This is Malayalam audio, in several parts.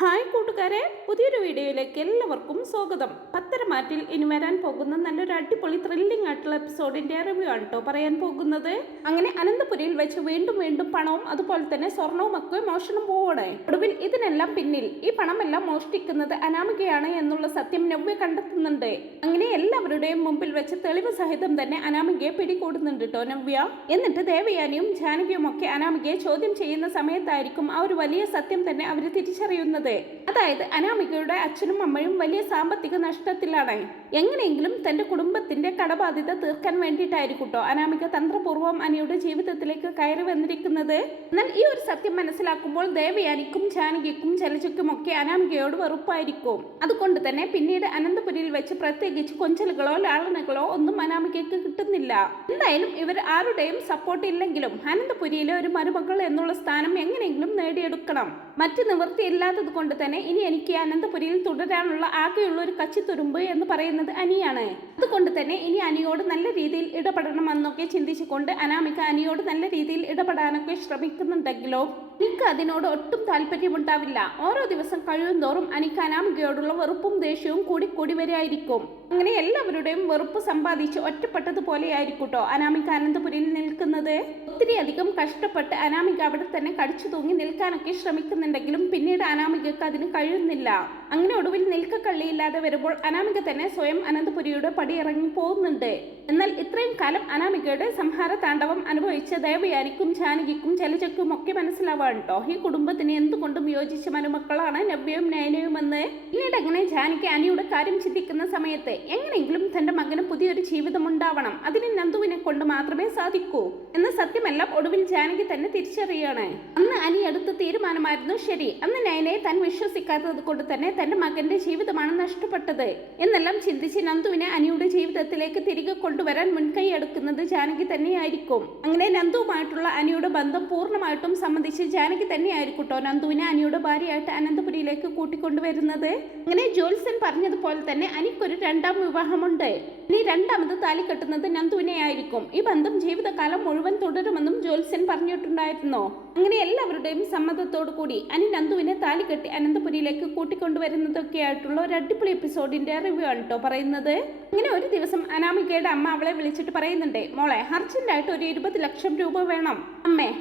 ഹായ് കൂട്ടുകാരെ, പുതിയൊരു വീഡിയോയിലേക്ക് എല്ലാവർക്കും സ്വാഗതം. പത്തരമാറ്റിൽ ഇനി വരാൻ പോകുന്ന നല്ലൊരു അടിപൊളി ത്രില്ലിംഗ് ആയിട്ടുള്ള എപ്പിസോഡിന്റെ റിവ്യൂ ആണ് കേട്ടോ പറയാൻ പോകുന്നത്. അങ്ങനെ അനന്തപുരിയിൽ വെച്ച് വീണ്ടും വീണ്ടും പണവും അതുപോലെ തന്നെ സ്വർണവും ഒക്കെ മോഷണം പോവണേ. ഒടുവിൽ ഇതിനെല്ലാം പിന്നിൽ ഈ പണമെല്ലാം മോഷ്ടിക്കുന്നത് അനാമികയാണ് എന്നുള്ള സത്യം നവ്യ കണ്ടെത്തുന്നുണ്ട്. അങ്ങനെ എല്ലാവരുടെയും മുമ്പിൽ വെച്ച് തെളിവ് സഹിതം തന്നെ അനാമികയെ പിടികൂടുന്നുണ്ട് കേട്ടോ നവ്യ. എന്നിട്ട് ദേവയാനിയും ജാനകിയും ഒക്കെ അനാമികയെ ചോദ്യം ചെയ്യുന്ന സമയത്തായിരിക്കും ആ ഒരു വലിയ സത്യം തന്നെ അവർ തിരിച്ചറിയുന്നത്. അതായത് അനാമികയുടെ അച്ഛനും അമ്മയും വലിയ സാമ്പത്തിക നഷ്ടത്തിലാണ്. എങ്ങനെയെങ്കിലും തന്റെ കുടുംബത്തിന്റെ കടബാധ്യത തീർക്കാൻ വേണ്ടിയിട്ടായിരിക്കും കേട്ടോ അനാമിക തന്ത്രപൂർവ്വം അനിയുടെ ജീവിതത്തിലേക്ക് കയറി വന്നിരിക്കുന്നത്. എന്നാൽ ഈ ഒരു സത്യം മനസ്സിലാക്കുമ്പോൾ ദേവയാനിക്കും ജാനകിക്കും ജലജയ്ക്കും ഒക്കെ അനാമികയോട് വെറുപ്പായിരിക്കും. അതുകൊണ്ട് തന്നെ പിന്നീട് അനന്തപുരിയിൽ വെച്ച് പ്രത്യേകിച്ച് കൊഞ്ചലുകളോ ലാളനകളോ ഒന്നും അനാമികയ്ക്ക് കിട്ടുന്നില്ല. എന്തായാലും ഇവർ ആരുടെയും സപ്പോർട്ട് ഇല്ലെങ്കിലും അനന്തപുരിയിലെ ഒരു മരുമകൾ എന്നുള്ള സ്ഥാനം എങ്ങനെയെങ്കിലും നേടിയെടുക്കണം. മറ്റ് നിവൃത്തിയില്ലാത്തത് കൊണ്ട് തന്നെ ഇനി എനിക്ക് അനന്തപുരിയിൽ തുടരാനുള്ള ആകെയുള്ള ഒരു കച്ചിത്തുരുമ്പ് എന്ന് പറയുന്നത് അനിയാണ്. അതുകൊണ്ട് തന്നെ ഇനി അനിയോട് നല്ല രീതിയിൽ ഇടപെടണമെന്നൊക്കെ ചിന്തിച്ചുകൊണ്ട് അനാമിക അനിയോട് നല്ല രീതിയിൽ ഇടപെടാനൊക്കെ ശ്രമിക്കുന്നുണ്ടെങ്കിലോ എനിക്ക് അതിനോട് ഒട്ടും താല്പര്യമുണ്ടാവില്ല. ഓരോ ദിവസം കഴിയുന്തോറും എനിക്ക് അനാമികയോടുള്ള വെറുപ്പും ദേഷ്യവും കൂടി വരെയായിരിക്കും. അങ്ങനെ എല്ലാവരുടെയും വെറുപ്പ് സമ്പാദിച്ച് ഒറ്റപ്പെട്ടതുപോലെ ആയിരിക്കും കേട്ടോ അനാമിക അനന്തപുരിയിൽ നിൽക്കുന്നത്. ഒത്തിരി അധികം കഷ്ടപ്പെട്ട് അനാമിക അവിടെ തന്നെ കടിച്ചു തൂങ്ങി നിൽക്കാനൊക്കെ ശ്രമിക്കുന്നുണ്ടെങ്കിലും പിന്നീട് അനാമികക്ക് അതിന് കഴിയുന്നില്ല. അങ്ങനെ ഒടുവിൽ നിൽക്കക്കള്ളിയില്ലാതെ വരുമ്പോൾ അനാമിക തന്നെ സ്വയം അനന്തപുരിയുടെ പടിയിറങ്ങി പോകുന്നുണ്ട്. എന്നാൽ ഇത്രയും കാലം അനാമികയുടെ സംഹാര താണ്ഡവം അനുഭവിച്ച ദേവയാനിക്കും ജാനകിക്കും ജലജയ്ക്കും ഒക്കെ മനസ്സിലാവാൻ കേട്ടോ ഈ കുടുംബത്തിന് എന്തുകൊണ്ടും യോജിച്ച മരുമക്കളാണ് നവ്യയും നയനയും എന്ന്. പിന്നീട് അങ്ങനെ ജാനകി അനിയുടെ കാര്യം ചിന്തിക്കുന്ന സമയത്ത് എങ്ങനെയെങ്കിലും തന്റെ മകന് പുതിയൊരു ജീവിതം ഉണ്ടാവണം, അതിന് നന്ദുവിനെ കൊണ്ട് മാത്രമേ സാധിക്കൂ എന്ന സത്യമെല്ലാം ഒടുവിൽ ജാനകി തന്നെ തിരിച്ചറിയാണ്. അന്ന് അനി എടുത്ത തീരുമാനമായിരുന്നു ശരി. അന്ന് നയനയെ താൻ വിശ്വസിക്കാത്തത് കൊണ്ട് തന്നെ തന്റെ മകന്റെ ജീവിതമാണ് നഷ്ടപ്പെട്ടത് എന്നെല്ലാം ചിന്തിച്ച് നന്ദുവിനെ അനിയുടെ ജീവിതത്തിലേക്ക് തിരികെ കൊണ്ടുവരാൻ മുൻകൈ എടുക്കുന്നത് ജാനകി തന്നെയായിരിക്കും. അങ്ങനെ നന്ദുവുമായിട്ടുള്ള അനിയുടെ ബന്ധം പൂർണ്ണമായിട്ടും സംബന്ധിച്ച് ജാനകി തന്നെയായിരിക്കും കേട്ടോ നന്ദുവിനെ അനിയുടെ ഭാര്യയായിട്ട് അനന്തപുരിയിലേക്ക് കൂട്ടിക്കൊണ്ടുവരുന്നത്. അങ്ങനെ ജോത്സ്യൻ പറഞ്ഞതുപോലെ തന്നെ അനിക്കൊരു രണ്ടാം വിവാഹമുണ്ട്. ഇനി രണ്ടാമത് താലി കെട്ടുന്നത് നന്ദുവിനെ ആയിരിക്കും. ഈ ബന്ധം ജീവിതകാലം മുഴുവൻ തുടരുമെന്നും ജോത്സ്യൻ പറഞ്ഞിട്ടുണ്ടായിരുന്നു. അങ്ങനെ എല്ലാവരുടെയും സമ്മതത്തോടു കൂടി അനി നന്ദുവിനെ താലി കെട്ടി അനന്തപുരിയിലേക്ക് കൂട്ടിക്കൊണ്ടുവരുന്നതൊക്കെ ആയിട്ടുള്ള ഒരു അടിപൊളി എപ്പിസോഡിന്റെ റിവ്യൂ ആണ് കേട്ടോ പറയുന്നത്. അങ്ങനെ ഒരു ദിവസം അനാമികയുടെ അമ്മ അവളെ വിളിച്ചിട്ട് പറയുന്നുണ്ട്, മോളെ അർജന്റായിട്ട് ഒരു 20 ലക്ഷം രൂപ വേണം.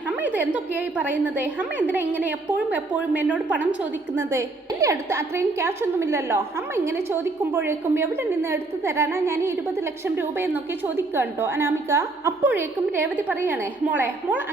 അമ്മ ഇത് എന്തൊക്കെയായി പറയുന്നത്? അമ്മ എന്തിനാ ഇങ്ങനെ എപ്പോഴും എന്നോട് പണം ചോദിക്കുന്നത്? എന്റെ അടുത്ത് അത്രയും ക്യാഷ് ഒന്നുമില്ലല്ലോ. അമ്മ ഇങ്ങനെ ചോദിക്കുമ്പോഴേക്കും എവിടെ നിന്ന് എടുത്തു തരാനാ ഞാൻ 20 ലക്ഷം രൂപ എന്നൊക്കെ ചോദിക്കുക കേട്ടോ അനാമിക. അപ്പോഴേക്കും രേവതി പറയണേ, മോൾ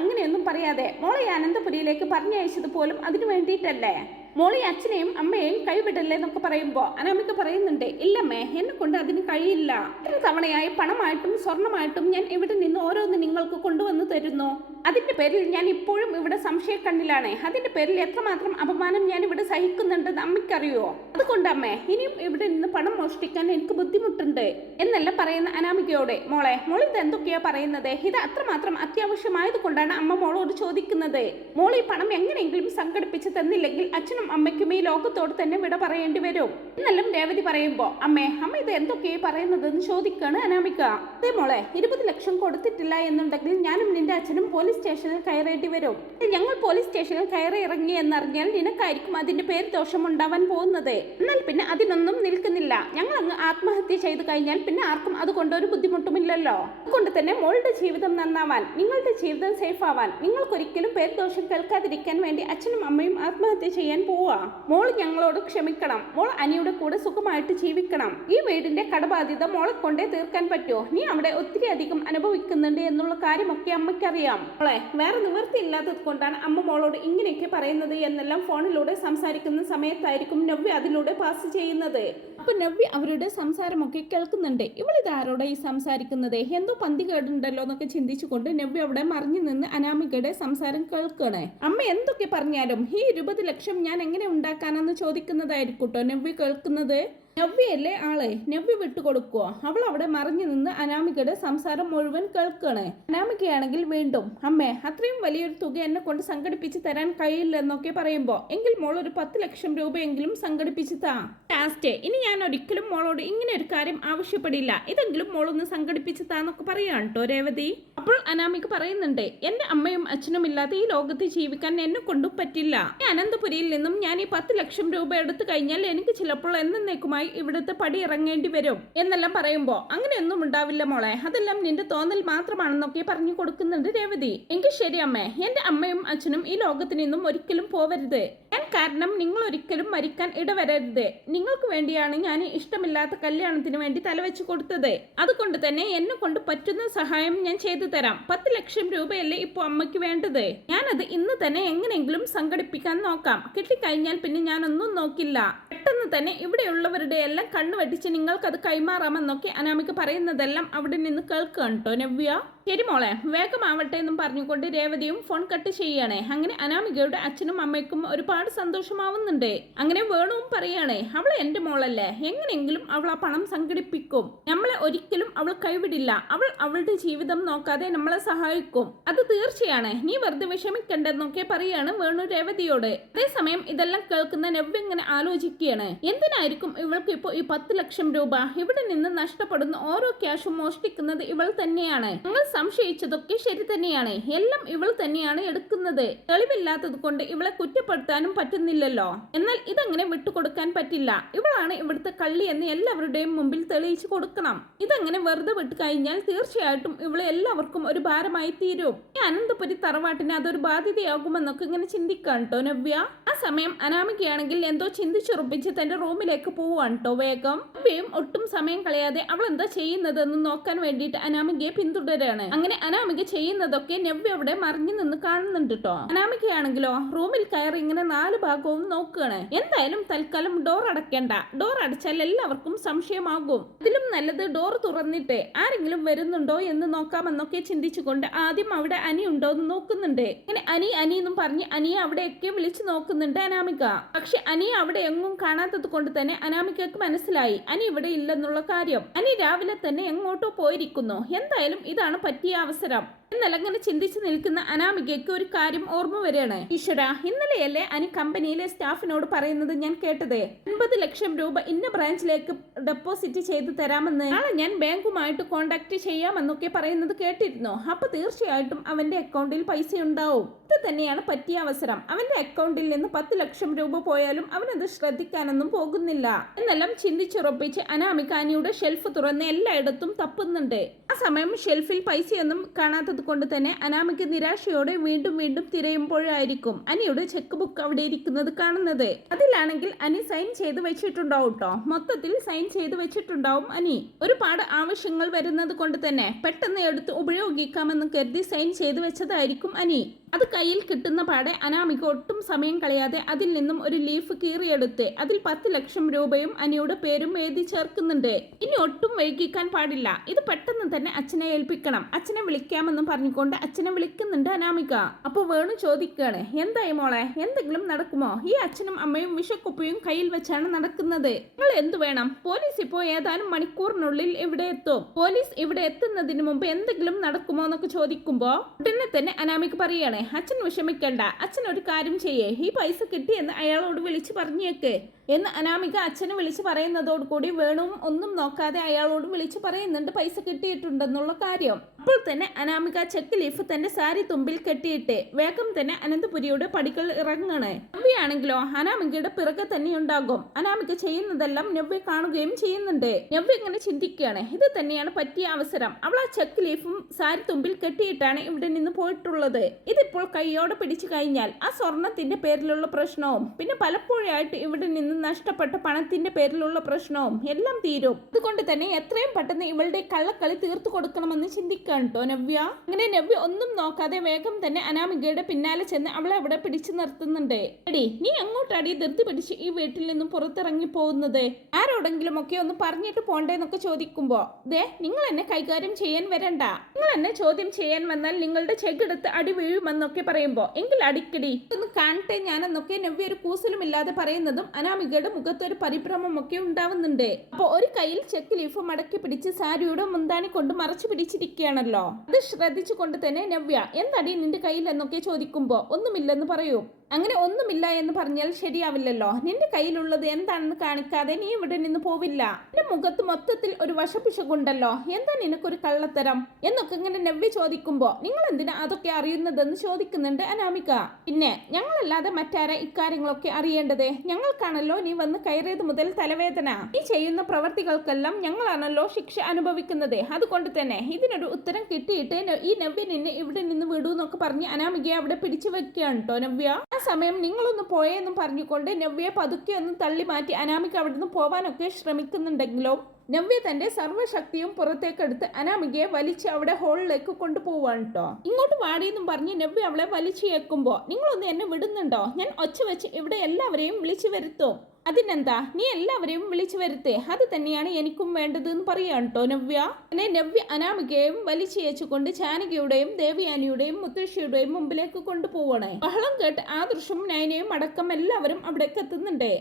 അങ്ങനെയൊന്നും പറയാതെ, മോളെ അനന്തപുരിയിലേക്ക് പറഞ്ഞയച്ചത് പോലും അതിനു വേണ്ടിയിട്ടല്ലേ. മോളി അച്ഛനെയും അമ്മയെയും കൈവിടല്ലേ എന്നൊക്കെ പറയുമ്പോൾ അനാമിക പറയുന്നുണ്ട്, ഇല്ലമ്മേ, എന്നെ കൊണ്ട് അതിന് കഴിയില്ല. ഒരു തവണയായി പണമായിട്ടും സ്വർണമായിട്ടും ഞാൻ ഇവിടെ നിന്ന് ഓരോന്ന് നിങ്ങൾക്ക് കൊണ്ടുവന്ന് തരുന്നു. അതിന്റെ പേരിൽ ഞാൻ ഇപ്പോഴും ഇവിടെ സംശയക്കണ്ണിലാണ്. അതിന്റെ പേരിൽ എത്രമാത്രം അപമാനം ഞാൻ ഇവിടെ സഹിക്കുന്നുണ്ടെന്ന് അമ്മയ്ക്കറിയോ? അതുകൊണ്ട് അമ്മേ, ഇനിയും ഇവിടെ നിന്ന് പണം മോഷ്ടിക്കാൻ എനിക്ക് ബുദ്ധിമുട്ടുണ്ട് എന്നെല്ലാം പറയുന്ന അനാമികയോടെ, മോൾ ഇത് എന്തൊക്കെയാ പറയുന്നത്? ഇത് അത്രമാത്രം അത്യാവശ്യമായത് കൊണ്ടാണ് അമ്മ മോളോട് ചോദിക്കുന്നത്. മോൾ ഈ പണം എങ്ങനെയെങ്കിലും സംഘടിപ്പിച്ച് തന്നില്ലെങ്കിൽ അച്ഛനും അമ്മയ്ക്കും ഈ ലോകത്തോട് തന്നെ വിട പറയേണ്ടി വരും എന്നെല്ലാം രേവതി പറയുമ്പോ അമ്മ ഇത് എന്തൊക്കെയാ പറയുന്നതെന്ന് ചോദിക്കാണ് അനാമിക. അതേ മോളെ, 20 ലക്ഷം കൊടുത്തിട്ടില്ല എന്നുണ്ടെങ്കിൽ ഞാനും നിന്റെ അച്ഛനും പോലീസ് സ്റ്റേഷനിൽ കയറേണ്ടി വരും. ഞങ്ങൾ പോലീസ് സ്റ്റേഷനിൽ കയറി ഇറങ്ങി എന്നറിഞ്ഞാൽ നിനക്കായിരിക്കും അതിന്റെ പേര് ദോഷം ഉണ്ടാവാൻ പോകുന്നത്. എന്നാൽ പിന്നെ അതിനൊന്നും നിൽക്കുന്നില്ല. ഞങ്ങൾ അങ്ങ് ആത്മഹത്യ ചെയ്തു കഴിഞ്ഞാൽ പിന്നെ ആർക്കും അതുകൊണ്ടൊരു ബുദ്ധിമുട്ടുമില്ലല്ലോ. അതുകൊണ്ട് തന്നെ മോളുടെ ജീവിതം നന്നാവാൻ, നിങ്ങളുടെ ജീവിതം സേഫ് ആവാൻ, നിങ്ങൾക്കൊരിക്കലും പേര് ദോഷം കേൾക്കാതിരിക്കാൻ വേണ്ടി അച്ഛനും അമ്മയും ആത്മഹത്യ ചെയ്യാൻ പോവാ. മോൾ ഞങ്ങളോട് ക്ഷമിക്കണം. മോൾ അനിയുടെ കൂടെ സുഖമായിട്ട് ജീവിക്കണം. ഈ വീടിന്റെ കടബാധ്യത മോളെ കൊണ്ടേ തീർക്കാൻ പറ്റുമോ? നീ അവിടെ ഒത്തിരി അധികം അനുഭവിക്കുന്നുണ്ട് എന്നുള്ള കാര്യമൊക്കെ അമ്മയ്ക്കറിയാം. മോളെ, വേറെ നിവൃത്തി ഇല്ലാത്തത് കൊണ്ടാണ് അമ്മ മോളോട് ഇങ്ങനെയൊക്കെ പറയുന്നത് എന്നെല്ലാം ഫോണിലൂടെ സംസാരിക്കുന്ന സമയത്തായിരിക്കും നവ്യ അതിലൂടെ പാസ് ചെയ്യുന്നത്. അപ്പൊ നവ്യ അവരുടെ സംസാരമൊക്കെ കേൾക്കുന്നുണ്ട്. ഇവളിതാരോടെ ഈ സംസാരിക്കുന്നത്? എന്തോ പന്തി കേടുണ്ടല്ലോ എന്നൊക്കെ ചിന്തിച്ചുകൊണ്ട് നവ്യ അവിടെ മറിഞ്ഞു നിന്ന് അനാമികയുടെ സംസാരം കേൾക്കണേ. അമ്മ എന്തൊക്കെ പറഞ്ഞാലും ഈ 20 ലക്ഷം ഞാൻ എങ്ങനെ ഉണ്ടാക്കാനെന്ന് ചോദിക്കുന്നതായിരിക്കും കേട്ടോ നവ്യ കേൾക്കുന്നത്. നവ്യയല്ലേ ആളെ, നവ്യ വിട്ടുകൊടുക്കുവോ? അവൾ അവിടെ മറിഞ്ഞു നിന്ന് അനാമികയുടെ സംസാരം മുഴുവൻ കേൾക്കണേ. അനാമികയാണെങ്കിൽ വീണ്ടും അമ്മേ അത്രയും വലിയൊരു തുക എന്നെ കൊണ്ട് സംഘടിപ്പിച്ച് തരാൻ കഴിയില്ലെന്നൊക്കെ പറയുമ്പോ എങ്കിൽ മോൾ ഒരു 10 ലക്ഷം രൂപയെങ്കിലും സംഘടിപ്പിച്ച് താ. ലാസ്റ്റ് ഇനി ഞാൻ ഒരിക്കലും മോളോട് ഇങ്ങനെ ഒരു കാര്യം ആവശ്യപ്പെടില്ല, ഇതെങ്കിലും മോളൊന്ന് സംഘടിപ്പിച്ച് താന്നൊക്കെ പറയാൻ കേട്ടോ രേവതി. അപ്പോൾ അനാമിക പറയുന്നുണ്ട്, എന്റെ അമ്മയും അച്ഛനും ഇല്ലാതെ ഈ ലോകത്ത് ജീവിക്കാൻ എന്നെ കൊണ്ടും പറ്റില്ല. ഈ അനന്തപുരിയിൽ നിന്നും ഞാൻ ഈ 10 ലക്ഷം രൂപ എടുത്തു കഴിഞ്ഞാൽ എനിക്ക് ചിലപ്പോൾ എന്നേക്കുമായി ഇവിടുത്തെ പടി ഇറങ്ങേണ്ടി വരും എന്നെല്ലാം പറയുമ്പോ അങ്ങനെയൊന്നും ഉണ്ടാവില്ല മോളെ, അതെല്ലാം നിന്റെ തോന്നൽ മാത്രമാണെന്നൊക്കെ പറഞ്ഞു കൊടുക്കുന്നുണ്ട് രേവതി. എങ്കിൽ ശരി അമ്മേ, എന്റെ അമ്മയും അച്ഛനും ഈ ലോകത്ത് നിന്നും ഒരിക്കലും പോവരുത്. ഞാൻ കാരണം നിങ്ങൾ ഒരിക്കലും മരിക്കാൻ ഇടവരരുത്. നിങ്ങൾക്ക് വേണ്ടിയാണ് ഞാൻ ഇഷ്ടമില്ലാത്ത കല്യാണത്തിന് വേണ്ടി തലവെച്ച് കൊടുത്തത്. അതുകൊണ്ട് തന്നെ എന്നെ കൊണ്ട് പറ്റുന്ന സഹായം ഞാൻ ചെയ്തു തരാം. 10 ലക്ഷം രൂപയല്ലേ ഇപ്പൊ അമ്മയ്ക്ക് വേണ്ടത്. ഞാനത് ഇന്ന് തന്നെ എങ്ങനെയെങ്കിലും സംഘടിപ്പിക്കാൻ നോക്കാം. കിട്ടിക്കഴിഞ്ഞാൽ പിന്നെ ഞാനൊന്നും നോക്കില്ല. പെട്ടെന്ന് തന്നെ ഇവിടെയുള്ളവരുടെ എല്ലാം കണ്ണു വെട്ടിച്ച് നിങ്ങൾക്കത് കൈമാറാമെന്നൊക്കെ അനാമിക പറയുന്നതെല്ലാം അവിടെ നിന്ന് കേൾക്കണം കേട്ടോ നവ്യ. ശരി മോളെ വേഗമാവട്ടെ എന്നും പറഞ്ഞുകൊണ്ട് രേവതിയും ഫോൺ കട്ട് ചെയ്യണേ. അങ്ങനെ അനാമികയുടെ അച്ഛനും അമ്മയ്ക്കും ഒരുപാട് സന്തോഷമാവുന്നുണ്ട്. അങ്ങനെ വേണുവും പറയണേ, അവളെ എന്റെ മോളല്ലേ, എങ്ങനെയെങ്കിലും അവൾ ആ പണം സംഘടിപ്പിക്കും. നമ്മളെ ഒരിക്കലും അവൾ കൈവിടില്ല. അവൾ അവളുടെ ജീവിതം നോക്കാതെ നമ്മളെ സഹായിക്കും. അത് തീർച്ചയാണ്, നീ വെറുതെ വിഷമിക്കണ്ടെന്നൊക്കെ പറയാണ് വേണു രേവതിയോട്. അതേസമയം ഇതെല്ലാം കേൾക്കുന്ന നവ്യ ഇങ്ങനെ ആലോചിക്കുകയാണ്, എന്തിനായിരിക്കും ഇവൾക്ക് ഇപ്പോൾ ഈ 10 ലക്ഷം രൂപ? ഇവിടെ നിന്ന് നഷ്ടപ്പെടുന്ന ഓരോ ക്യാഷും മോഷ്ടിക്കുന്നത് ഇവൾ തന്നെയാണ്. ഞങ്ങൾ സംശയിച്ചതൊക്കെ ശരി തന്നെയാണ്, എല്ലാം ഇവൾ തന്നെയാണ് എടുക്കുന്നത്. തെളിവില്ലാത്തത് കൊണ്ട് ഇവളെ കുറ്റപ്പെടുത്താനും പറ്റുന്നില്ലല്ലോ. എന്നാൽ ഇതങ്ങനെ വിട്ടുകൊടുക്കാൻ പറ്റില്ല. ഇവളാണ് ഇവിടുത്തെ കള്ളി എന്ന് എല്ലാവരുടെയും മുമ്പിൽ തെളിയിച്ചു കൊടുക്കണം. ഇതങ്ങനെ വെറുതെ വിട്ടു കഴിഞ്ഞാൽ തീർച്ചയായിട്ടും ഇവളെ എല്ലാവർക്കും ഒരു ഭാരമായി തീരും. ഈ അനന്തപുരി തറവാട്ടിന് അതൊരു ബാധ്യതയാകുമെന്നൊക്കെ ഇങ്ങനെ ചിന്തിക്കാൻ കേട്ടോ നവ്യ. ആ സമയം അനാമികയാണെങ്കിൽ എന്തോ ചിന്തിച്ചുറപ്പിച്ച് തന്റെ റൂമിലേക്ക് പോവാണ് കേട്ടോ വേഗം. നവ്യയും ഒട്ടും സമയം കളയാതെ അവൾ എന്താ ചെയ്യുന്നതെന്ന് നോക്കാൻ വേണ്ടിയിട്ട് അനാമികയെ പിന്തുടരാണ്. അങ്ങനെ അനാമിക ചെയ്യുന്നതൊക്കെ നവ്യ അവിടെ മറിഞ്ഞു നിന്ന് കാണുന്നുണ്ട് കേട്ടോ. അനാമികയാണെങ്കിലോ റൂമിൽ കയറി ഇങ്ങനെ 4 ഭാഗവും നോക്കുകയാണ്. എന്തായാലും തൽക്കാലം ഡോർ അടയ്ക്കേണ്ട, ഡോർ അടച്ചാൽ എല്ലാവർക്കും സംശയമാകും. ഇതിലും നല്ലത് ഡോർ തുറന്നിട്ട് ആരെങ്കിലും വരുന്നുണ്ടോ എന്ന് നോക്കാമെന്നൊക്കെ ചിന്തിച്ചുകൊണ്ട് ആദ്യം അവിടെ അനി ഉണ്ടോ എന്ന് നോക്കുന്നുണ്ട്. അങ്ങനെ അനി എന്നും പറഞ്ഞ് അനിയെ അവിടെയൊക്കെ വിളിച്ചു നോക്കുന്നുണ്ട് അനാമിക. പക്ഷെ അനിയെ അവിടെ എങ്ങും കാണാത്തത് കൊണ്ട് തന്നെ അനാമികക്ക് മനസ്സിലായി അനി ഇവിടെ ഇല്ലെന്നുള്ള കാര്യം. അനി രാവിലെ തന്നെ എങ്ങോട്ടോ പോയിരിക്കുന്നു. എന്തായാലും ഇതാണ് പറ്റിയ അവസരം എന്നല്ല അങ്ങനെ ചിന്തിച്ചു നിൽക്കുന്ന അനാമികയ്ക്ക് ഒരു കാര്യം ഓർമ്മ വരികയാണ്. ഈശ്വര, ഇന്നലെയല്ലേ അനി കമ്പനിയിലെ സ്റ്റാഫിനോട് പറയുന്നത് ഞാൻ കേട്ടത്, 50 ലക്ഷം രൂപ ഇന്ന ബ്രാഞ്ചിലേക്ക് ഡെപ്പോസിറ്റ് ചെയ്ത് തരാമെന്ന്. നാളെ ഞാൻ ബാങ്കുമായിട്ട് കോണ്ടാക്ട് ചെയ്യാമെന്നൊക്കെ പറയുന്നത് കേട്ടിരുന്നു. അപ്പൊ തീർച്ചയായിട്ടും അവന്റെ അക്കൗണ്ടിൽ പൈസ ഉണ്ടാവും. ഇത് തന്നെയാണ് പറ്റിയ അവസരം. അവന്റെ അക്കൗണ്ടിൽ നിന്ന് 10 ലക്ഷം രൂപ പോയാലും അവനത് ശ്രദ്ധിക്കാനൊന്നും പോകുന്നില്ല എന്നെല്ലാം ചിന്തിച്ചുറപ്പിച്ച് അനാമിക അനിയുടെ ഷെൽഫ് തുറന്ന് എല്ലായിടത്തും തപ്പുന്നുണ്ട്. ആ സമയം ഷെൽഫിൽ പൈസയൊന്നും കാണാത്തത് കൊണ്ട് തന്നെ അനാമിക നിരാശയോടെ വീണ്ടും വീണ്ടും തിരയുമ്പോഴായിരിക്കും അനിയുടെ ചെക്ക് ബുക്ക് അവിടെ ഇരിക്കുന്നത് കാണുന്നത്. അതിലാണെങ്കിൽ അനി സൈൻ ചെയ്ത് വെച്ചിട്ടുണ്ടാവും കേട്ടോ. മൊത്തത്തിൽ സൈൻ ചെയ്ത് വെച്ചിട്ടുണ്ടാവും അനി. ഒരുപാട് ആവശ്യങ്ങൾ വരുന്നത് കൊണ്ട് തന്നെ പെട്ടെന്ന് എടുത്ത് ഉപയോഗിക്കാമെന്ന് കരുതി സൈൻ ചെയ്ത് വെച്ചതായിരിക്കും അനി. അത് കയ്യിൽ കിട്ടുന്ന പാടെ അനാമിക ഒട്ടും സമയം കളയാതെ അതിൽ നിന്നും ഒരു ലീഫ് കീറിയെടുത്ത് അതിൽ 10 ലക്ഷം രൂപയും അനിയുടെ പേരും എഴുതി ചേർക്കുന്നുണ്ട്. ഇനി ഒട്ടും വൈകിക്കാൻ പാടില്ല, ഇത് പെട്ടെന്ന് തന്നെ അച്ഛനെ ഏൽപ്പിക്കണം. അച്ഛനെ വിളിക്കാമെന്നും പറഞ്ഞുകൊണ്ട് അച്ഛനെ വിളിക്കുന്നുണ്ട് അനാമിക. അപ്പൊ വേണു ചോദിക്കുകയാണ്, എന്തായി മോളെ, എന്തെങ്കിലും നടക്കുമോ? ഈ അച്ഛനും അമ്മയും വിഷക്കുപ്പിയും കയ്യിൽ വെച്ചാണ് നടക്കുന്നത്. നിങ്ങൾ എന്തു വേണം? പോലീസ് ഇപ്പോൾ ഏതാനും മണിക്കൂറിനുള്ളിൽ ഇവിടെ എത്തും. പോലീസ് ഇവിടെ എത്തുന്നതിന് മുമ്പ് എന്തെങ്കിലും നടക്കുമോ എന്നൊക്കെ ചോദിക്കുമ്പോ ഉടനെ തന്നെ അനാമിക പറയാണ്, അച്ഛൻ വിഷമിക്കണ്ട, അച്ഛൻ ഒരു കാര്യം ചെയ്യേ, ഈ പൈസ കിട്ടിയെന്ന് അയാളോട് വിളിച്ചു പറഞ്ഞേക്ക് എന്ന് അനാമിക അച്ഛനെ വിളിച്ചു പറയുന്നതോടുകൂടി വേണുവും ഒന്നും നോക്കാതെ അയാളോട് വിളിച്ചു പറയുന്നുണ്ട് പൈസ കിട്ടിയിട്ടുണ്ടെന്നുള്ള കാര്യം. അപ്പോൾ തന്നെ അനാമിക ചെക്ക് ലീഫ് തന്റെ സാരി തുമ്പിൽ കെട്ടിയിട്ട് വേഗം തന്നെ അനന്തപുരിയുടെ പടികൾ ഇറങ്ങണേ. നവ്യയാണെങ്കിലോ അനാമികയുടെ പിറകെ തന്നെ ഉണ്ടാകും. അനാമിക ചെയ്യുന്നതെല്ലാം നവ്യ കാണുകയും ചെയ്യുന്നുണ്ട്. നവ്യ ഇങ്ങനെ ചിന്തിക്കുകയാണ്, ഇത് തന്നെയാണ് പറ്റിയ അവസരം. അവൾ ആ ചെക്ക് ലീഫും സാരി തുമ്പിൽ കെട്ടിയിട്ടാണ് ഇവിടെ നിന്ന് പോയിട്ടുള്ളത്. ഇതിപ്പോൾ കൈയോടെ പിടിച്ചു കഴിഞ്ഞാൽ ആ സ്വർണത്തിന്റെ പേരിലുള്ള പ്രശ്നവും പിന്നെ പലപ്പോഴായിട്ട് ഇവിടെ നിന്ന് നഷ്ടപ്പെട്ട പണത്തിന്റെ പേരിലുള്ള പ്രശ്നവും എല്ലാം തീരും. അതുകൊണ്ട് തന്നെ എത്രയും പെട്ടെന്ന് ഇവളുടെ കള്ളക്കളി തീർത്തു കൊടുക്കണമെന്ന് ചിന്തിക്കുക നിൽക്കുകയാണ് കേട്ടോ നവ്യ. അങ്ങനെ നവ്യ ഒന്നും നോക്കാതെ വേഗം തന്നെ അനാമികയുടെ പിന്നാലെ ചെന്ന് അവളെ അവിടെ പിടിച്ചു നിർത്തുന്നുണ്ട്. എടി നീ അങ്ങോട്ടടി ധൃതി പിടിച്ച് ഈ വീട്ടിൽ നിന്നും പുറത്തിറങ്ങി പോകുന്നത്? ആരോടെങ്കിലും ഒക്കെ ഒന്ന് പറഞ്ഞിട്ട് പോണ്ടേന്നൊക്കെ ചോദിക്കുമ്പോ ദേ നിങ്ങൾ എന്നെ കൈകാര്യം ചെയ്യാൻ വരണ്ട, നിങ്ങൾ എന്നെ ചോദ്യം ചെയ്യാൻ വന്നാൽ നിങ്ങളുടെ ചെകിടത്ത് അടി വീഴുമെന്നൊക്കെ പറയുമ്പോ എങ്കിൽ അടിക്കടി ഒന്ന് കാണട്ടെ ഞാനെന്നൊക്കെ നവ്യ ഒരു കൂസലും ഇല്ലാതെ പറയുന്നതും അനാമികയുടെ മുഖത്ത് ഒരു പരിഭ്രമം ഒക്കെ ഉണ്ടാവുന്നുണ്ട്. അപ്പൊ ഒരു കയ്യിൽ ചെക്ക് ലീഫ് മടക്കി പിടിച്ച് സാരിയുടെ മുന്താണി കൊണ്ട് മറച്ചു പിടിച്ചിരിക്കുകയാണല്ലോ. അത് ശ്രദ്ധിച്ചുകൊണ്ട് തന്നെ നവ്യ എന്താടി നിന്റെ കയ്യിൽ എന്നൊക്കെ ചോദിക്കുമ്പോ ഒന്നുമില്ലെന്ന് പറയൂ. അങ്ങനെ ഒന്നുമില്ല എന്ന് പറഞ്ഞാൽ ശരിയാവില്ലല്ലോ. നിന്റെ കയ്യിലുള്ളത് എന്താണെന്ന് കാണിക്കാതെ നീ ഇവിടെ നിന്ന് പോവില്ല. എന്റെ മുഖത്ത് മൊത്തത്തിൽ ഒരു വശപിശകുണ്ടല്ലോ, എന്താ നിനക്കൊരു കള്ളത്തരം എന്നൊക്കെ ഇങ്ങനെ നവ്യ ചോദിക്കുമ്പോ നിങ്ങൾ എന്തിനാ അതൊക്കെ അറിയുന്നതെന്ന് ചോദിക്കുന്നുണ്ട് അനാമിക. പിന്നെ ഞങ്ങളല്ലാതെ മറ്റാരാ ഇക്കാര്യങ്ങളൊക്കെ അറിയേണ്ടത്? ഞങ്ങൾക്കാണല്ലോ നീ വന്ന് കയറിയത് മുതൽ തലവേദന. നീ ചെയ്യുന്ന പ്രവർത്തികൾക്കെല്ലാം ഞങ്ങളാണല്ലോ ശിക്ഷ അനുഭവിക്കുന്നത്. അതുകൊണ്ട് തന്നെ ഇതിനൊരു ഉത്തരം കിട്ടിയിട്ട് ഈ നവ്യ നിന്നെ ഇവിടെ നിന്ന് വിടൂ എന്നൊക്കെ പറഞ്ഞ് അനാമികയെ അവിടെ പിടിച്ചു വെക്കുകയാണ് കേട്ടോ നവ്യ. സമയം നിങ്ങളൊന്ന് പോയെന്നും പറഞ്ഞുകൊണ്ട് നവ്യയെ പതുക്കെ ഒന്ന് തള്ളി മാറ്റി അനാമിക അവിടുന്ന് പോവാനൊക്കെ ശ്രമിക്കുന്നുണ്ടെങ്കിലും നവ്യ തന്റെ സർവ്വശക്തിയും പുറത്തേക്കെടുത്ത് അനാമികയെ വലിച്ച് അവിടെ ഹോളിലേക്ക് കൊണ്ടുപോവാണ് കേട്ടോ. ഇങ്ങോട്ട് വാടിയെന്നും പറഞ്ഞ് നവ്യ അവളെ വലിച്ചേക്കുമ്പോ നിങ്ങളൊന്ന് എന്നെ വിടുന്നുണ്ടോ? ഞാൻ ഒച്ച വെച്ച് ഇവിടെ എല്ലാവരെയും വിളിച്ചു വരുത്തും. അതിനെന്താ, നീ എല്ലാവരെയും വിളിച്ചു വരുത്തേ, അത് തന്നെയാണ് എനിക്കും വേണ്ടത് എന്ന് പറയാൻ കേട്ടോ നവ്യ. അങ്ങനെ നവ്യ അനാമികയെയും വലിച്ചേച്ചുകൊണ്ട് ജാനകിയുടെയും ദേവയാനിയുടെയും മുത്തശ്ശിയുടെയും മുമ്പിലേക്ക് കൊണ്ടുപോവണേ. ബഹളം കേട്ട് ആദർശും നയനയും അടക്കം എല്ലാവരും അവിടേക്ക് എത്തുന്നുണ്ട്.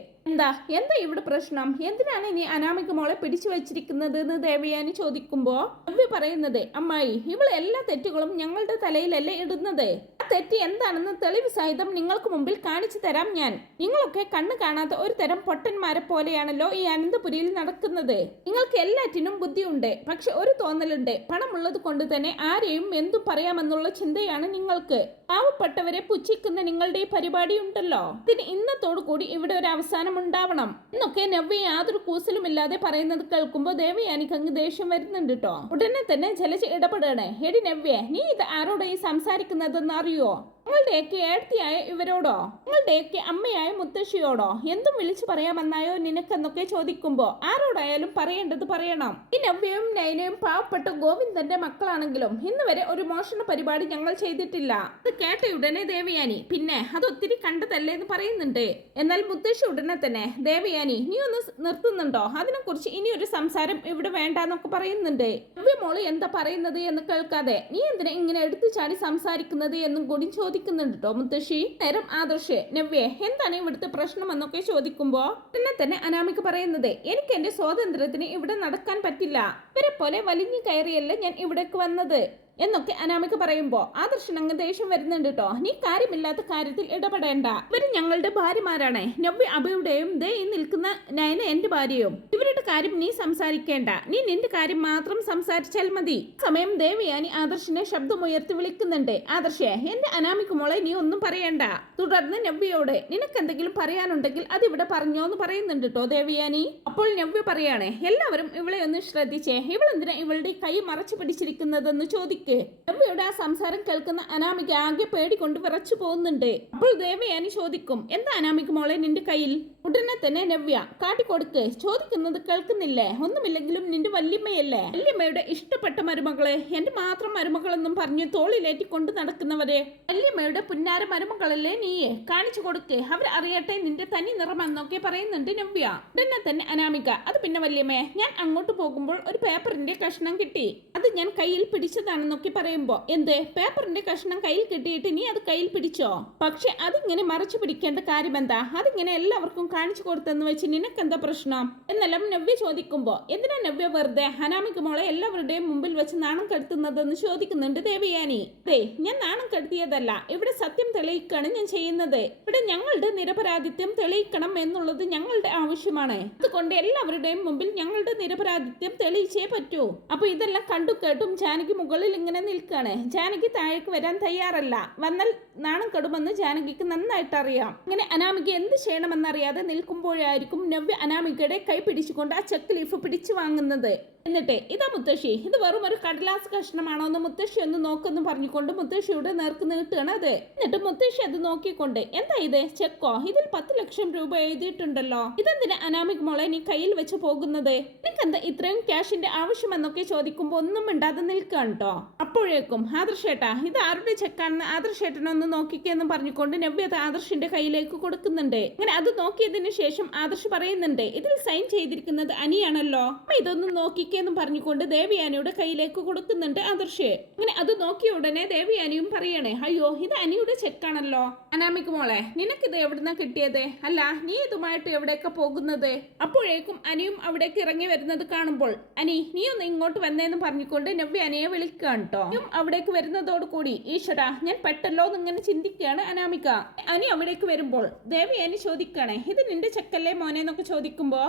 എന്താ ഇവിടെ പ്രശ്നം? എന്തിനാണ് നീ അനാമിക മോളെ പിടിച്ചു വെച്ചിരിക്കുന്നത് എന്ന് ദേവയാനി ചോദിക്കുമ്പോ നവ്യ പറയുന്നത് അമ്മായി ഇവളെ എല്ലാ തെറ്റുകളും ഞങ്ങളുടെ തലയിലല്ലേ ഇടുന്നത്. ആ തെറ്റ് എന്താണെന്ന് തെളിവ് സഹിതം നിങ്ങൾക്ക് മുമ്പിൽ കാണിച്ചു തരാം ഞാൻ. നിങ്ങളൊക്കെ കണ്ണു കാണാത്ത ഒരു തരം പൊട്ടന്മാരെ പോലെയാണല്ലോ ഈ അനന്തപുരിയിൽ നടക്കുന്നത്. നിങ്ങൾക്ക് എല്ലാറ്റിനും ബുദ്ധിയുണ്ട്, പക്ഷെ ഒരു തോന്നലുണ്ട്, പണമുള്ളത് കൊണ്ട് തന്നെ ആരെയും എന്തും പറയാമെന്നുള്ള ചിന്തയാണ് നിങ്ങൾക്ക്. പാവപ്പെട്ടവരെ പുച്ഛിക്കുന്ന നിങ്ങളുടെ ഈ പരിപാടി ഉണ്ടല്ലോ, ഇതിന് ഇന്നത്തോടു കൂടി ഇവിടെ ഒരു അവസാനം ഉണ്ടാവണം എന്നൊക്കെ നവ്യ യാതൊരു കൂസലുമില്ലാതെ പറയുന്നത് കേൾക്കുമ്പോ ദേവയാനിക്ക് അങ്ങ് ദേഷ്യം വരുന്നുണ്ട് കേട്ടോ. ഉടനെ തന്നെ ജലജ ഇടപെടണേ. എടി നവ്യ, നീ ഇത് ആരോടെ ഈ സംസാരിക്കുന്നതെന്ന് അറിയോ? നിങ്ങളുടെയൊക്കെ ഏടത്തിയായ ഇവരോടോ? നിങ്ങളുടെയൊക്കെ അമ്മയായ മുത്തശ്ശിയോടോ? എന്തും വിളിച്ചു പറയാമെന്നായോ നിനക്കെന്നൊക്കെ ചോദിക്കുമ്പോ ആരോടായാലും പറയേണ്ടത് പറയണം. ഈ നവ്യയും നയനയും പാവപ്പെട്ട ഗോവിന്ദന്റെ മക്കളാണെങ്കിലും ഇന്ന് വരെ ഒരു മോഷണ പരിപാടി ഞങ്ങൾ ചെയ്തിട്ടില്ല. അത് കേട്ടയുടനെ ദേവയാനി പിന്നെ അതൊത്തിരി കണ്ടതല്ലേ എന്ന് പറയുന്നുണ്ട്. എന്നാൽ മുത്തശ്ശി ഉടനെ തന്നെ ദേവയാനി നീ ഒന്ന് നിർത്തുന്നുണ്ടോ? അതിനെക്കുറിച്ച് ഇനി ഒരു സംസാരം ഇവിടെ വേണ്ടെന്നൊക്കെ പറയുന്നുണ്ട്. നവ്യ മോള് എന്താ പറയുന്നത് എന്ന് കേൾക്കാതെ നീ എന്തിനാ ഇങ്ങനെ എടുത്തു ചാടി സംസാരിക്കുന്നത് എന്നും കൂടി ചോദിക്കുന്നുണ്ട് കേട്ടോ മുത്തശ്ശി. നേരം ആദർശ് നവ്യ എന്താണ് ഇവിടുത്തെ പ്രശ്നം എന്നൊക്കെ ചോദിക്കുമ്പോ പിന്നെ തന്നെ അനാമിക പറയുന്നത് എനിക്ക് എന്റെ സ്വാതന്ത്ര്യത്തിന് ഇവിടെ നടക്കാൻ പറ്റില്ല. ഇവരെ പോലെ വലിഞ്ഞു കയറിയല്ല ഞാൻ ഇവിടേക്ക് വന്നത് എന്നൊക്കെ അനാമിക പറയുമ്പോ ആദർശൻ അങ്ങ് ദേഷ്യം വരുന്നുണ്ട് കേട്ടോ. നീ കാര്യമില്ലാത്ത കാര്യത്തിൽ ഇടപെടേണ്ട. ഇവര് ഞങ്ങളുടെ ഭാര്യമാരാണ്. നവ്യ അബിയുടെയും ദേ ഈ നിൽക്കുന്ന നയന എന്റെ ഭാര്യയും. ഇവരുടെ കാര്യം നീ സംസാരിക്കേണ്ട. നീ നിന്റെ കാര്യം മാത്രം സംസാരിച്ചാൽ മതി. സമയം ദേവയാനി ആദർശിനെ ശബ്ദമുയർത്തി വിളിക്കുന്നുണ്ട്. ആദർശേ എന്റെ അനാമിക മോളെ നീ ഒന്നും പറയണ്ട. തുടർന്ന് നവ്യയോട് നിനക്കെന്തെങ്കിലും പറയാനുണ്ടെങ്കിൽ അതിവിടെ പറഞ്ഞോ എന്ന് പറയുന്നുണ്ട് കേട്ടോ ദേവയാനി. അപ്പോൾ നവ്യ പറയാണ് എല്ലാവരും ഇവളെ ഒന്ന് ശ്രദ്ധിച്ചേ, ഇവളെന്തിനാ ഇവളുടെ കൈ മറച്ചു പിടിച്ചിരിക്കുന്നതെന്ന് ചോദിക്കും. നവ്യയുടെ ആ സംസാരം കേൾക്കുന്ന അനാമിക ആകെ പേടികൊണ്ട് വിറച്ചു പോകുന്നുണ്ട്. അപ്പോൾ ദേവയാനി ചോദിക്കും എന്താ അനാമിക മോളെ നിന്റെ കയ്യിൽ? ഉടനെ തന്നെ നവ്യ കാട്ടിക്കൊടുക്ക്, ചോദിക്കുന്നത് കേൾക്കുന്നില്ലേ? ഒന്നുമില്ലെങ്കിലും നിന്റെ വല്യമ്മയല്ലേ, വല്യമ്മയുടെ ഇഷ്ടപ്പെട്ട മരുമകളെ, എന്റെ മാത്രം മരുമകളെന്നും പറഞ്ഞ് തോളിലേറ്റി കൊണ്ട് നടക്കുന്നവരെ വല്യമ്മയുടെ പുന്നാര മരുമകളല്ലേ നീയെ, കാണിച്ചു കൊടുക്ക്, അവർ അറിയട്ടെ നിന്റെ തനി നിറമെന്നൊക്കെ പറയുന്നുണ്ട് നവ്യ. ഉടനെ തന്നെ അനാമിക അത് പിന്നെ വല്യമ്മേ ഞാൻ അങ്ങോട്ട് പോകുമ്പോൾ ഒരു പേപ്പറിന്റെ കഷ്ണം കിട്ടി, അത് ഞാൻ കയ്യിൽ പിടിച്ചതാണെന്നൊക്കെ പറയുമ്പോ എന്ത് പേപ്പറിന്റെ കഷ്ണം കയ്യിൽ കിട്ടിയിട്ട് നീ അത് കയ്യിൽ പിടിച്ചോ? പക്ഷെ അതിങ്ങനെ മറച്ചു പിടിക്കേണ്ട കാര്യം എന്താ? അതിങ്ങനെ എല്ലാവർക്കും കാണിച്ചു കൊടുത്തെന്ന് വെച്ച് നിനക്കെന്താ പ്രശ്നം എന്നെല്ലാം നവ്യ ചോദിക്കുമ്പോ എന്തിനാ നവ്യ വെറുതെ അനാമിക മോളെ എല്ലാവരുടെയും മുമ്പിൽ വെച്ച് നാണം കെടുത്തുന്നതെന്ന് ചോദിക്കുന്നുണ്ട് ദേവയാനി. അതെ ഞാൻ നാണം കെടുത്തിയതല്ല, ഇവിടെ സത്യം തെളിയിക്കാണ് ഞാൻ ചെയ്യുന്നത്. ഇവിടെ ഞങ്ങളുടെ നിരപരാധിത്യം തെളിയിക്കണം എന്നുള്ളത് ഞങ്ങളുടെ ആവശ്യമാണ്. അതുകൊണ്ട് എല്ലാവരുടെയും മുമ്പിൽ ഞങ്ങളുടെ നിരപരാധിത്യം തെളിയിച്ചേ പറ്റൂ. അപ്പൊ ഇതെല്ലാം കണ്ടു കേട്ടും ജാനകി മുകളിൽ ഇങ്ങനെ നിൽക്കാണ്. ജാനകി താഴേക്ക് വരാൻ തയ്യാറല്ല. വന്നാൽ നാണം കെടുമെന്ന് ജാനകിക്ക് നന്നായിട്ട് അറിയാം. അങ്ങനെ അനാമിക എന്ത് ചെയ്യണമെന്നറിയാതെ നിൽക്കുമ്പോഴായിരിക്കും നവ്യ അനാമികയുടെ കൈ പിടിച്ചുകൊണ്ട് ആ ചെക്ക് ലീഫ് പിടിച്ചു വാങ്ങുന്നത്. എന്നിട്ട് ഇതാ മുത്തശ്ശി, ഇത് വെറും ഒരു കടലാസ് കഷ്ണമാണോ എന്ന് മുത്തശ്ശി ഒന്ന് നോക്കുന്നു പറഞ്ഞുകൊണ്ട് മുത്തശ്ശിയുടെ നേർക്ക് നീട്ടുകയാണ് അത്. എന്നിട്ട് മുത്തശ്ശി അത് നോക്കിക്കൊണ്ട്, എന്താ ഇത് ചെക്കോ? ഇതിൽ 10 ലക്ഷം രൂപ എഴുതിയിട്ടുണ്ടല്ലോ, ഇതെന്തിനാ അനാമിക് മോളെ നീ കയ്യിൽ വെച്ച് പോകുന്നത്? നിനക്കെന്താ ഇത്രയും ക്യാഷിന്റെ ആവശ്യമെന്നൊക്കെ ചോദിക്കുമ്പോ ഒന്നും മിണ്ടാതെ നിൽക്കുകയാണ് കേട്ടോ. അപ്പോഴേക്കും ആദർശേട്ടാ, ഇത് ആരുടെ ചെക്കാണെന്ന് ആദർശേട്ടനൊന്ന് നോക്കിക്കെന്ന് പറഞ്ഞുകൊണ്ട് നവ്യ അത് ആദർശിന്റെ കയ്യിലേക്ക് കൊടുക്കുന്നുണ്ട്. അങ്ങനെ അത് നോക്കിയതിന് ശേഷം ആദർശ് പറയുന്നുണ്ട്, ഇതിൽ സൈൻ ചെയ്തിരിക്കുന്നത് അനിയാണല്ലോ, ഇതൊന്നും നോക്കിക്കെന്ന് പറഞ്ഞുകൊണ്ട് ദേവിയാനിയുടെ കയ്യിലേക്ക് കൊടുക്കുന്നുണ്ട് ആദർശ്. അങ്ങനെ അത് നോക്കിയ ഉടനെ ദേവിയാനിയും പറയണേ, അയ്യോ ഇത് അനിയുടെ ചെക്കാണല്ലോ. അനാമിക് മോളെ, നിനക്കിത് എവിടുന്നാ കിട്ടിയത്? അല്ല, നീ ഇതുമായിട്ട് എവിടേക്കാ പോകുന്നത്? അപ്പോഴേക്കും അനിയും അവിടേക്ക് ഇറങ്ങി വരുന്നത് കാണുമ്പോൾ, അനി നീ ഒന്ന് ഇങ്ങോട്ട് വന്നേന്ന് പറഞ്ഞുകൊണ്ട് നവ്യ അനിയെ വിളിക്കുകയാണ് കേട്ടോ. അവിടേക്ക് വരുന്നതോടുകൂടി ഈശ്വര ഞാൻ പെട്ടല്ലോ എന്നിങ്ങനെ ചിന്തിക്കുകയാണ് അനാമിക. അനി അവിടേക്ക് വരുമ്പോൾ ദേവിയാനി ചോദിക്കണേ, ഇത് നിന്റെ ചെക്കല്ലേ മോനെ എന്നൊക്കെ ചോദിക്കുമ്പോ,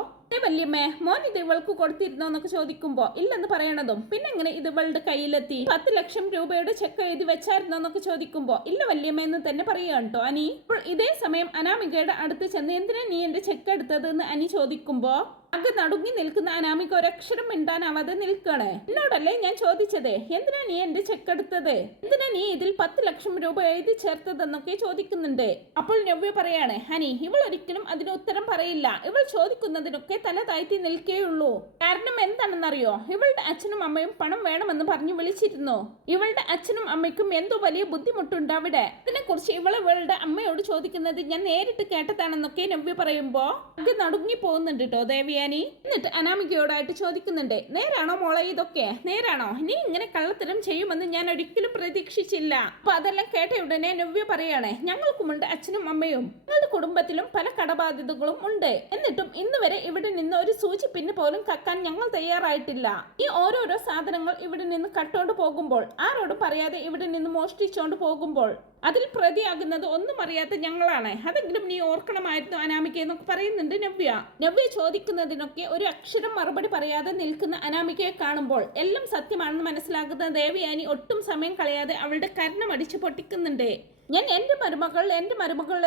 വല്യമ്മേ മോൻ ഇത് ഇവൾക്ക് കൊടുത്തിരുന്നോ എന്നൊക്കെ ചോദിക്കുമ്പോ ഇല്ലെന്ന് പറയണതും, പിന്നെ എങ്ങനെ ഇത് ഇവളുടെ കയ്യിലെത്തി? 10 ലക്ഷം രൂപയുടെ ചെക്ക് എഴുതി വെച്ചായിരുന്നോ എന്നൊക്കെ ചോദിക്കുമ്പോ ഇല്ല വല്യമ്മ എന്ന് തന്നെ പറയുകയാണ് കേട്ടോ അനി. അപ്പോൾ ഇതേ സമയം അനാമികയുടെ അടുത്ത് ചെന്ന് എന്തിനാ നീ എന്റെ ചെക്ക് എടുത്തത് എന്ന് അനി ചോദിക്കുമ്പോ അകെ നടുങ്ങി നിൽക്കുന്ന അനാമിക ഒരക്ഷരം മിണ്ടാനാവാതെ നിൽക്കണേ. എന്നോടല്ലേ ഞാൻ ചോദിച്ചത്, എന്തിനാ നീ എന്റെ ചെക്ക് എടുത്തത്? എന്തിനാ നീ ഇതിൽ 10 ലക്ഷം രൂപ എഴുതി ചേർത്തതെന്നൊക്കെ ചോദിക്കുന്നുണ്ട്. അപ്പോൾ നവ്യ പറയാണ്, ഹനി ഇവൾ ഒരിക്കലും അതിന് ഉത്തരം പറയില്ല, ഇവൾ ചോദിക്കുന്നതിനൊക്കെ തല താഴ്ത്തി നിൽക്കേയുള്ളൂ. കാരണം എന്താണെന്നറിയോ, ഇവളുടെ അച്ഛനും അമ്മയും പണം വേണമെന്ന് പറഞ്ഞു വിളിച്ചിരുന്നു. ഇവളുടെ അച്ഛനും അമ്മയ്ക്കും എന്തോ വലിയ ബുദ്ധിമുട്ടുണ്ട് അവിടെ. ഇതിനെക്കുറിച്ച് ഇവളുടെ അമ്മയോട് ചോദിക്കുന്നത് ഞാൻ നേരിട്ട് കേട്ടതാണെന്നൊക്കെ നവ്യ പറയുമ്പോ അകെ നടുങ്ങി പോകുന്നുണ്ട് കേട്ടോ ദേവിയ. എന്നിട്ട് അനാമികയോടായിട്ട് ചോദിക്കുന്നുണ്ട്, നേരാണോ മോളെ ഇതൊക്കെ? നേരാണോ? നീ ഇങ്ങനെ കള്ളത്തരം ചെയ്യുമെന്ന് ഞാൻ ഒരിക്കലും പ്രതീക്ഷിച്ചില്ല. അപ്പൊ അതെല്ലാം കേട്ട ഉടനെ നവ്യ പറയാണ്, ഞങ്ങൾക്കുമുണ്ട് അച്ഛനും അമ്മയും, ഞങ്ങളുടെ കുടുംബത്തിലും പല കടബാധ്യതകളും ഉണ്ട്. എന്നിട്ടും ഇന്ന് വരെ ഇവിടെ നിന്ന് ഒരു സൂചിപ്പിന് പോലും കക്കാൻ ഞങ്ങൾ തയ്യാറായിട്ടില്ല. ഈ ഓരോരോ സാധനങ്ങൾ ഇവിടെ നിന്ന് കട്ടോണ്ട് പോകുമ്പോൾ, ആരോടും പറയാതെ ഇവിടെ നിന്ന് മോഷ്ടിച്ചോണ്ട് പോകുമ്പോൾ അതിൽ പ്രതിയാകുന്നത് ഒന്നും അറിയാത്ത ഞങ്ങളാണ്. അതെങ്കിലും നീ ഓർക്കണമായിരുന്നു അനാമിക എന്നൊക്കെ പറയുന്നുണ്ട് നവ്യ. നവ്യ ചോദിക്കുന്നതിനൊക്കെ ഒരു അക്ഷരം മറുപടി പറയാതെ നിൽക്കുന്ന അനാമികയെ കാണുമ്പോൾ എല്ലാം സത്യമാണെന്ന് മനസ്സിലാക്കുന്ന ദേവയാനി ഒട്ടും സമയം കളയാതെ അവളുടെ കർണമടിച്ച് പൊട്ടിക്കുന്നുണ്ട്. ഞാൻ എന്റെ മരുമകൾ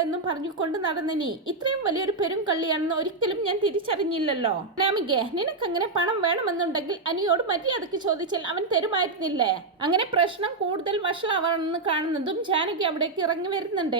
എന്നും പറഞ്ഞുകൊണ്ട് നടന്ന നീ ഇത്രയും വലിയൊരു പെരും കള്ളിയാണെന്ന് ഒരിക്കലും ഞാൻ തിരിച്ചറിഞ്ഞില്ലല്ലോ. അനാമികെ, നിനക്കങ്ങനെ പണം വേണമെന്നുണ്ടെങ്കിൽ അനിയോട് മര്യാദക്ക് ചോദിച്ചാൽ അവൻ തരുമായിരുന്നില്ലേ? അങ്ങനെ പ്രശ്നം കൂടുതൽ വഷളാവണമെന്ന് കാണുന്നതും ജാനകി അവിടേക്ക് ഇറങ്ങി വരുന്നുണ്ട്.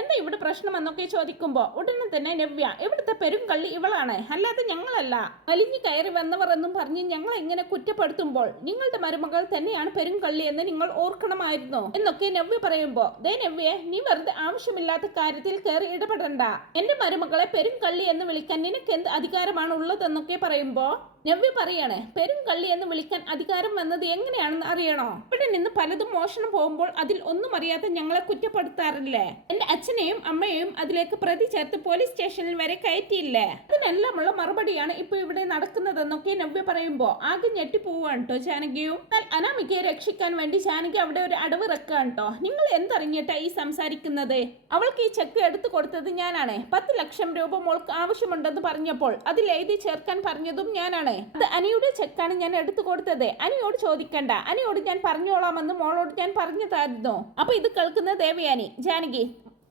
എന്താ ഇവിടെ പ്രശ്നം എന്നൊക്കെ ചോദിക്കുമ്പോ ഉടനെ തന്നെ നവ്യ, ഇവിടുത്തെ പെരും കള്ളി ഇവളാണ്, അല്ലാതെ ഞങ്ങളല്ല. വലിഞ്ഞു കയറി വന്നവർ എന്നും പറഞ്ഞ് ഞങ്ങൾ ഇങ്ങനെ കുറ്റപ്പെടുത്തുമ്പോൾ നിങ്ങളുടെ മരുമകൾ തന്നെയാണ് പെരും കള്ളി എന്ന് നിങ്ങൾ ഓർക്കണമായിരുന്നു എന്നൊക്കെ നവ്യ പറയുമ്പോ, നവ്യ നീ വെറുതെ ആവശ്യമില്ലാത്ത കാര്യത്തിൽ കയറി ഇടപെടണ്ട. എന്റെ മരുമകളെ പെരും കള്ളി എന്ന് വിളിക്കാൻ നിനക്ക് എന്ത് അധികാരമാണ് ഉള്ളതെന്നൊക്കെ പറയുമ്പോ നവ്യ പറയാണ്, പെരും കള്ളി എന്ന് വിളിക്കാൻ അധികാരം വന്നത് എങ്ങനെയാണെന്ന് അറിയണോ? ഇവിടെ നിന്ന് പലതും മോഷണം പോകുമ്പോൾ അതിൽ ഒന്നും അറിയാതെ ഞങ്ങളെ കുറ്റപ്പെടുത്താറില്ലേ? എന്റെ അച്ഛനെയും അമ്മയെയും അതിലേക്ക് പ്രതി ചേർത്ത് പോലീസ് സ്റ്റേഷനിൽ വരെ കയറ്റിയില്ലേ? അതിനെല്ലാമുള്ള മറുപടിയാണ് ഇപ്പൊ ഇവിടെ നടക്കുന്നതെന്നൊക്കെ നവ്യ പറയുമ്പോ ആകെ ഞെട്ടിപ്പോവാണ് കേട്ടോ ജാനകിയും. എന്നാൽ അനാമികയെ രക്ഷിക്കാൻ വേണ്ടി ജാനകി അവിടെ ഒരു അടവിറക്കാണ് കേട്ടോ. നിങ്ങൾ എന്തറിഞ്ഞിട്ടാ ഈ സംസാരിക്കുന്നത്? അവൾക്ക് ഈ ചെക്ക് എടുത്തു കൊടുത്തത് ഞാനാണ്. 10 ലക്ഷം രൂപ മോൾക്ക് ആവശ്യമുണ്ടെന്ന് പറഞ്ഞപ്പോൾ അതിൽ എഴുതി ചേർക്കാൻ പറഞ്ഞതും ഞാനാണ്. അത് അനിയുടെ ചെക്കാണ് ഞാൻ എടുത്തു കൊടുത്തത്. അനിയോട് ചോദിക്കണ്ട, അനിയോട് ഞാൻ പറഞ്ഞോളാമെന്ന് മോളോട് ഞാൻ പറഞ്ഞതായിരുന്നു. അപ്പൊ ഇത് കേൾക്കുന്ന ദേവയാനി, ജാനകി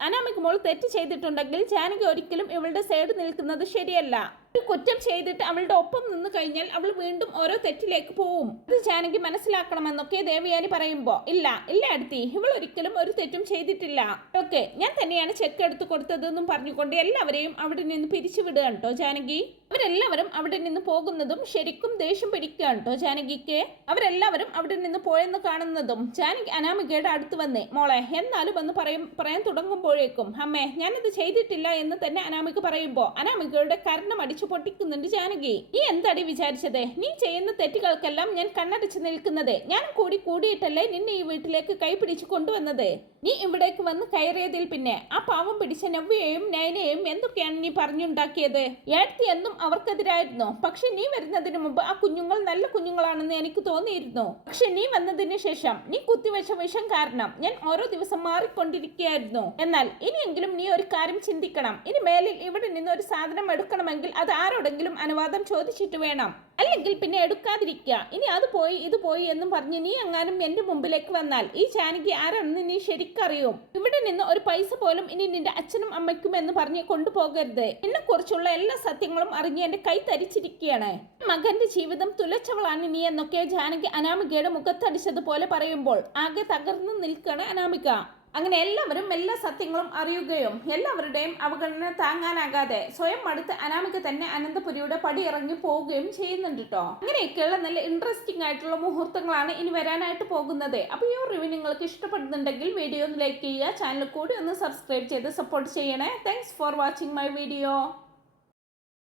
അനാമിക് മോൾ തെറ്റ് ചെയ്തിട്ടുണ്ടെങ്കിൽ ജാനകി ഒരിക്കലും ഇവളുടെ സൈഡ് നിൽക്കുന്നത് ശരിയല്ല. ഒരു കുറ്റം ചെയ്തിട്ട് അവളുടെ ഒപ്പം നിന്ന് കഴിഞ്ഞാൽ അവൾ വീണ്ടും ഓരോ തെറ്റിലേക്ക് പോവും. അത് ജാനകി മനസ്സിലാക്കണമെന്നൊക്കെ ദേവയാനി പറയുമ്പോ ഇല്ല അടുത്തി, ഇവൾ ഒരിക്കലും ഒരു തെറ്റും ചെയ്തിട്ടില്ല. ഓക്കെ, ഞാൻ തന്നെയാണ് ചെക്ക് എടുത്തു കൊടുത്തതെന്നും പറഞ്ഞുകൊണ്ട് എല്ലാവരെയും അവിടെ നിന്ന് പിരിച്ചുവിടുകയാണ് കേട്ടോ ജാനകി. അവരെല്ലാവരും അവിടെ നിന്ന് പോകുന്നതും ശരിക്കും ദേഷ്യം പിടിക്കുകയാണ് കേട്ടോ ജാനകിക്ക്. അവരെല്ലാവരും അവിടെ നിന്ന് പോയെന്ന് കാണുന്നതും ജാനകി അനാമികയുടെ അടുത്ത് വന്നേ, മോളെ എന്നാലും എന്ന് പറയാൻ തുടങ്ങുമ്പോഴേക്കും അമ്മേ ഞാനിത് ചെയ്തിട്ടില്ല എന്ന് തന്നെ അനാമിക പറയുമ്പോ അനാമികയുടെ കർണം അടിച്ചു പൊട്ടിക്കുന്നുണ്ട് ജാനകി. നീ എന്താടി വിചാരിച്ചത്? നീ ചെയ്യുന്ന തെറ്റുകൾക്കെല്ലാം ഞാൻ കണ്ണടച്ച് നിൽക്കുന്നത്? ഞാൻ കൂടിയിട്ടല്ലേ നിന്നെ ഈ വീട്ടിലേക്ക് കൈപിടിച്ച് കൊണ്ടുവന്നത്? നീ ഇവിടേക്ക് വന്ന് കയറിയതിൽ പിന്നെ ആ പാവം പിടിച്ച നവ്യയെയും നയനയെയും എന്തൊക്കെയാണ് നീ പറഞ്ഞുണ്ടാക്കിയത്? ഏടത്തി എന്നും അവർക്കെതിരായിരുന്നു. പക്ഷെ നീ വരുന്നതിന് മുമ്പ് ആ കുഞ്ഞുങ്ങൾ നല്ല കുഞ്ഞുങ്ങളാണെന്ന് എനിക്ക് തോന്നിയിരുന്നു. പക്ഷെ നീ വന്നതിന് ശേഷം നീ കുത്തിവെച്ച വിഷം കാരണം ഞാൻ ഓരോ ദിവസം മാറിക്കൊണ്ടിരിക്കുകയായിരുന്നു. എന്നാൽ ഇനിയെങ്കിലും നീ ഒരു കാര്യം ചിന്തിക്കണം. ഇനി മേലിൽ ഇവിടെ നിന്ന് ഒരു സാധനം എടുക്കണമെങ്കിൽ അത് ആരോടെങ്കിലും അനുവാദം ചോദിച്ചിട്ട് വേണം, അല്ലെങ്കിൽ പിന്നെ എടുക്കാതിരിക്കുക. ഇനി അത് പോയി ഇത് പോയി എന്നും പറഞ്ഞ് നീ എങ്ങാനും എന്റെ മുമ്പിലേക്ക് വന്നാൽ ഈ ജാനകി ആരാണെന്ന് നീ ശരിക്കറിയും. ഇവിടെ നിന്ന് ഒരു പൈസ പോലും ഇനി നിന്റെ അച്ഛനും അമ്മയ്ക്കും എന്ന് പറഞ്ഞ് കൊണ്ടുപോകരുത്. എന്നെ കുറിച്ചുള്ള എല്ലാ സത്യങ്ങളും അറിഞ്ഞ് എന്റെ കൈ തരിച്ചിരിക്കുകയാണ്. മകന്റെ ജീവിതം തുലച്ചവളാണ് നീ എന്നൊക്കെ ജാനകി അനാമികയുടെ മുഖത്തടിച്ചതുപോലെ പറയുമ്പോൾ ആകെ തകർന്നു നിൽക്കുകയാണ് അനാമിക. അങ്ങനെ എല്ലാവരും എല്ലാ സത്യങ്ങളും അറിയുകയും എല്ലാവരുടെയും അവഗണന താങ്ങാനാകാതെ സ്വയം അടുത്ത് അനാമിക തന്നെ അനന്തപുരിയുടെ പടി ഇറങ്ങി പോവുകയും ചെയ്യുന്നുണ്ട് കേട്ടോ. അങ്ങനെയൊക്കെയുള്ള നല്ല ഇൻട്രസ്റ്റിംഗ് ആയിട്ടുള്ള മുഹൂർത്തങ്ങളാണ് ഇനി വരാനായിട്ട് പോകുന്നത്. അപ്പോൾ ഈ റിവ്യൂ നിങ്ങൾക്ക് ഇഷ്ടപ്പെടുന്നുണ്ടെങ്കിൽ വീഡിയോ ഒന്ന് ലൈക്ക് ചെയ്യുക, ചാനൽ കൂടി ഒന്ന് സബ്സ്ക്രൈബ് ചെയ്ത് സപ്പോർട്ട് ചെയ്യണേ. Thanks for watching my video.